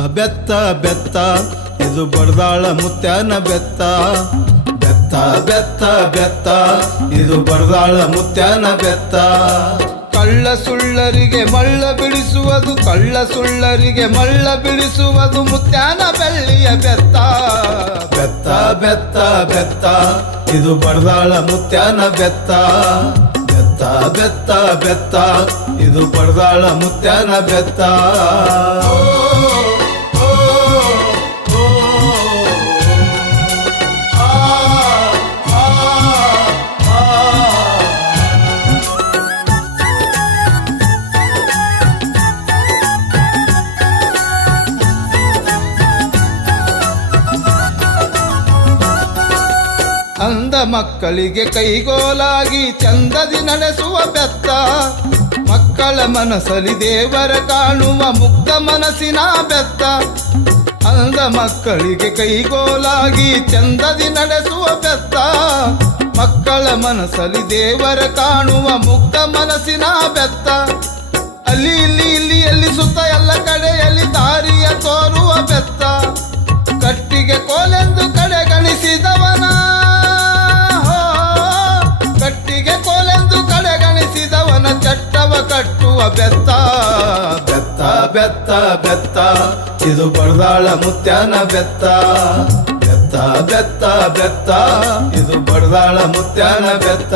ಬೆತ್ತ ಬೆತ್ತ, ಇದು ಬಡದಾಳ ಮುತ್ಯಾನ ಬೆತ್ತ. ಬೆತ್ತ ಬೆತ್ತ ಬೆತ್ತ, ಇದು ಬಡದಾಳ ಮುತ್ಯಾನ ಬೆತ್ತ. ಕಳ್ಳ ಸುಳ್ಳರಿಗೆ ಮಳ್ಳ ಬಿಡಿಸುವುದು, ಕಳ್ಳ ಸುಳ್ಳರಿಗೆ ಮಳ್ಳ ಬಿಡಿಸುವುದು ಮುತ್ಯಾನ ಬೆಳ್ಳಿಯ ಬೆತ್ತ. ಬೆತ್ತ ಬೆತ್ತ ಬೆತ್ತ, ಇದು ಬಡದಾಳ ಮುತ್ಯಾನ ಬೆತ್ತ. ಬೆತ್ತ ಬೆತ್ತ ಬೆತ್ತ, ಇದು ಬಡದಾಳ ಮುತ್ಯಾನ ಬೆತ್ತ. ಮಕ್ಕಳಿಗೆ ಕೈಗೋಲಾಗಿ ಚಂದದಿ ನಡೆಸುವ ಬೆತ್ತ. ಮಕ್ಕಳ ಮನಸ್ಸಲ್ಲಿ ದೇವರ ಕಾಣುವ ಮುಕ್ತ ಮನಸ್ಸಿನ ಬೆತ್ತ. ಅಂದ ಮಕ್ಕಳಿಗೆ ಕೈಗೋಲಾಗಿ ಚಂದದಿ ನಡೆಸುವ ಬೆತ್ತ. ಮಕ್ಕಳ ಮನಸ್ಸಲ್ಲಿ ದೇವರ ಕಾಣುವ ಮುಗ್ಧ ಮನಸ್ಸಿನ ಬೆತ್ತ. ಅಲ್ಲಿ, ಇಲ್ಲಿ ಇಲ್ಲಿ ಎಲ್ಲಿ ಸುತ್ತ ಎಲ್ಲ ಕಡೆಯಲ್ಲಿ ದಾರಿಯ ತೋರುವ ಬೆತ್ತ. ಕಟ್ಟಿಗೆ ಕೋಲೆಂದು ಕಡೆಗಣಿಸಿದವನ ಚಟ್ಟವ ಕಟ್ಟುವ ಬೆತ್ತ. ಬೆತ್ತ ಬೆತ್ತ ಬೆತ್ತ. ಇದು ಬಡದಾಳ ಮುತ್ಯಾನ ಬೆತ್ತ. ಬೆತ್ತ ಬೆತ್ತ ಬೆತ್ತ. ಇದು ಬಡದಾಳ ಮುತ್ಯಾನ ಬೆತ್ತ.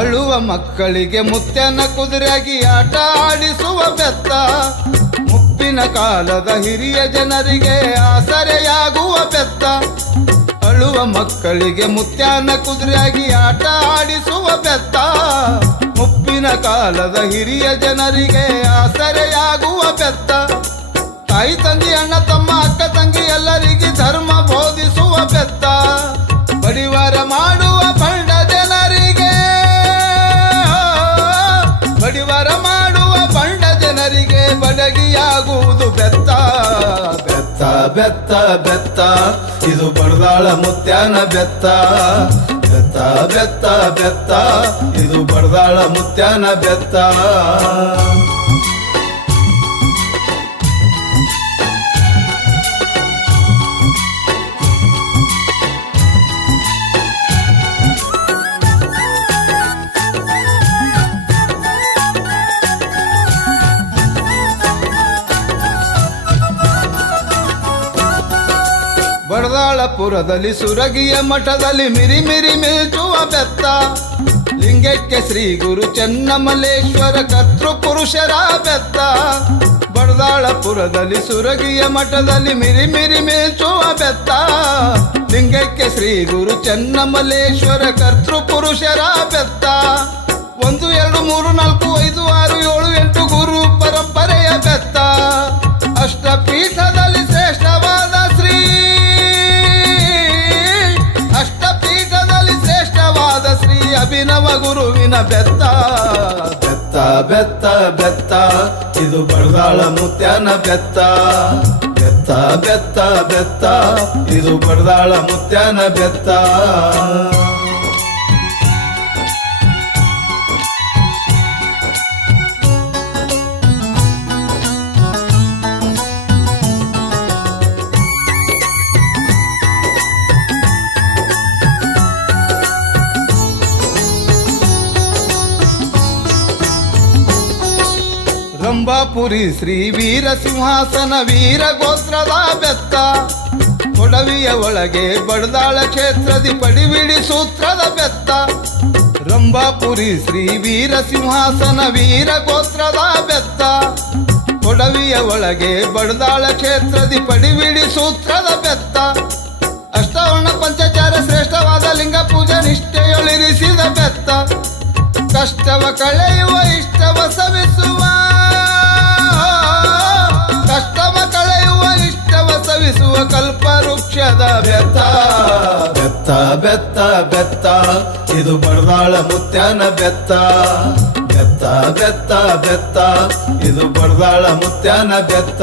ಅಳುವ ಮಕ್ಕಳಿಗೆ ಮುತ್ಯನ ಕುದುರೆಯಾಗಿ ಆಟ ಆಡಿಸುವ ಬೆತ್ತ. ಮುಪ್ಪಿನ ಕಾಲದ ಹಿರಿಯ ಜನರಿಗೆ ಆಸರೆಯಾಗುವ ಬೆತ್ತ. ಅಳುವ ಮಕ್ಕಳಿಗೆ ಮುತ್ಯನ ಕುದುರೆಯಾಗಿ ಆಟ ಆಡಿಸುವ ಬೆತ್ತ. ಮುಪ್ಪಿನ ಕಾಲದ ಹಿರಿಯ ಜನರಿಗೆ ಆಸರೆಯಾಗುವ ಬೆತ್ತ. ತಾಯಿ ತಂದೆ ಅಣ್ಣ, ತಮ್ಮ, ಅಕ್ಕ, ತಂಗಿ ಎಲ್ಲರಿಗೆ ಧರ್ಮ ಬಡಗಿಯಾಗುವುದು ಬೆತ್ತ ಬೆತ್ತ ಬೆತ್ತ ಬೆತ್ತ. ಇದು ಬಡದಾಳ ಮುತ್ಯಾನ ಬೆತ್ತ ಬೆತ್ತ ಬೆತ್ತ ಬೆತ್ತ. ಇದು ಬಡದಾಳ ಮುತ್ಯಾನ ಬೆತ್ತ. ಬಡದಾಳಪುರದಲ್ಲಿ ಸುರಗಿಯ ಮಠದಲ್ಲಿ ಮಿರಿ ಮಿರಿ ಮಿಲ್ಚುವ ಬೆತ್ತ. ಲಿಂಗಕ್ಕೆ ಶ್ರೀ ಗುರು ಚೆನ್ನಮಲ್ಲೇಶ್ವರ ಕರ್ತೃ ಪುರುಷರ ಬೆತ್ತ. ಬಡದಾಳಪುರದಲ್ಲಿ ಸುರಗಿಯ ಮಠದಲ್ಲಿ ಮಿರಿ ಮಿರಿ ಮಿಲ್ಚುವ ಬೆತ್ತ. ಲಿಂಗಕ್ಕೆ ಶ್ರೀ ಗುರು ಚೆನ್ನಮಲ್ಲೇಶ್ವರ ಕರ್ತೃ ಪುರುಷರ ಬೆತ್ತ. ಒಂದು, ಎರಡು, ಮೂರು, ನಾಲ್ಕು, ಐದು, ಆರು, ಏಳು, ಎಂಟು ಗುರು ಪರಂಪರೆಯ ಬೆತ್ತ. ಅಷ್ಟಪೀಠದಲ್ಲಿ ಗುರುವಿನ ಬೆತ್ತ. ಬೆತ್ತ ಬೆತ್ತ ಬೆತ್ತ. ಇದು ಬಡದಾಳ ಮುತ್ಯನ ಬೆತ್ತ. ಬೆತ್ತ ಬೆತ್ತ ಬೆತ್ತ. ಇದು ಬಡದಾಳ ಮುತ್ಯನ ಬೆತ್ತ. ರಂಭಾಪುರಿ ಶ್ರೀ ವೀರ ಸಿಂಹಾಸನ ವೀರ ಗೋತ್ರದ ಬೆತ್ತ. ಕೊಡವಿಯ ಒಳಗೆ ಬಡದಾಳ ಕ್ಷೇತ್ರದಿ ಪಡಿಬಿಡಿ ಸೂತ್ರದ ಬೆತ್ತ. ರಂಭಾಪುರಿ ಶ್ರೀ ವೀರ ಸಿಂಹಾಸನ ವೀರ ಗೋತ್ರದ ಬೆತ್ತ. ಕೊಡವಿಯ ಒಳಗೆ ಬಡದಾಳ ಕ್ಷೇತ್ರದಿ ಪಡಿಬಿಡಿ ಸೂತ್ರದ ಬೆತ್ತ. ಅಷ್ಟವರ್ಣ ಪಂಚಚಾರ ಶ್ರೇಷ್ಠವಾದ ಲಿಂಗ ಪೂಜೆ ನಿಷ್ಠೆಯೊಳಿರಿಸಿದ ಬೆತ್ತ. ಕಷ್ಟವ ಕಳೆಯುವ ಇಷ್ಟವ ಸವಿಸುವ ಕಲ್ಪ ವೃಕ್ಷದ ಬೆತ್ತ. ಬೆತ್ತ ಬೆತ್ತ ಬೆತ್ತ. ಇದು ಬಡದಾಳ ಮುತ್ಯಾನ ಬೆತ್ತ. ಬೆತ್ತ ಬೆತ್ತ ಬೆತ್ತ. ಇದು ಬಡದಾಳ ಮುತ್ಯಾನ ಬೆತ್ತ.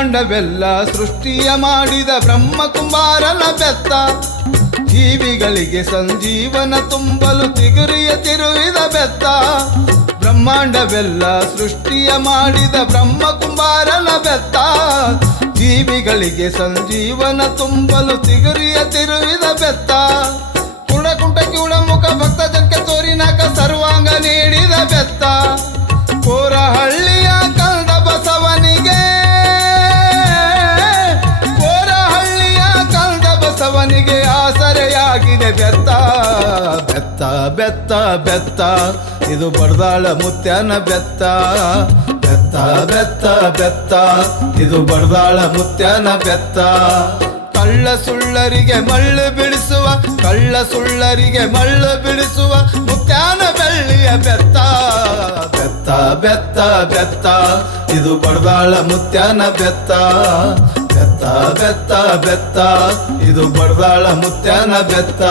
ಬ್ರಹ್ಮಾಂಡವೆಲ್ಲ ಸೃಷ್ಟಿಯ ಮಾಡಿದ ಬ್ರಹ್ಮ ಕುಮಾರನ ಬೆತ್ತ. ಜೀವಿಗಳಿಗೆ ಸಂಜೀವನ ತುಂಬಲು ತಿಗುರಿಯ ತಿರುವಿದ ಬೆತ್ತ. ಬ್ರಹ್ಮಾಂಡವೆಲ್ಲ ಸೃಷ್ಟಿಯ ಮಾಡಿದ ಬ್ರಹ್ಮ ಕುಮಾರನ ಬೆತ್ತ. ಜೀವಿಗಳಿಗೆ ಸಂಜೀವನ ತುಂಬಲು ತಿಗುರಿಯ ತಿರುವಿದ ಬೆತ್ತ. ಕುಣಕುಂಟ ಕೂಡ ಮುಖ ಭಕ್ತ ಜನಕ್ಕೆ ತೋರಿನಾಕ ಸರ್ವಾಂಗ ನೀಡಿದ ಬೆತ್ತ. ಕೋರಹಳ್ಳಿಯ ಕಂದ ಆಸರೆಯಾಗಿದೆ ಬೆತ್ತ ಬೆತ್ತ ಬೆತ್ತ ಬೆತ್ತ. ಇದು ಬಡದಾಳ ಮುತ್ಯನ ಬೆತ್ತ ಬೆತ್ತ ಬೆತ್ತ ಬೆತ್ತ. ಇದು ಬಡದಾಳ ಮುತ್ಯನ ಬೆತ್ತ. ಕಳ್ಳ ಸುಳ್ಳರಿಗೆ ಮಳ್ಳು ಬಿಡಿಸುವ, ಕಳ್ಳ ಸುಳ್ಳರಿಗೆ ಮಳ್ಳು ಬಿಡಿಸುವ ಮುತ್ಯಾನ ಬೆಳ್ಳಿಯ ಬೆತ್ತ. ಬೆತ್ತ ಬೆತ್ತ ಬೆತ್ತ. ಇದು ಬಡದಾಳ ಮುತ್ಯನ ಬೆತ್ತ. ಬೆತ್ತ ಬೆತ್ತ ಬೆತ್ತ. ಇದು ಬಡದಾಳ ಮುತ್ಯಾನ ಬೆತ್ತ.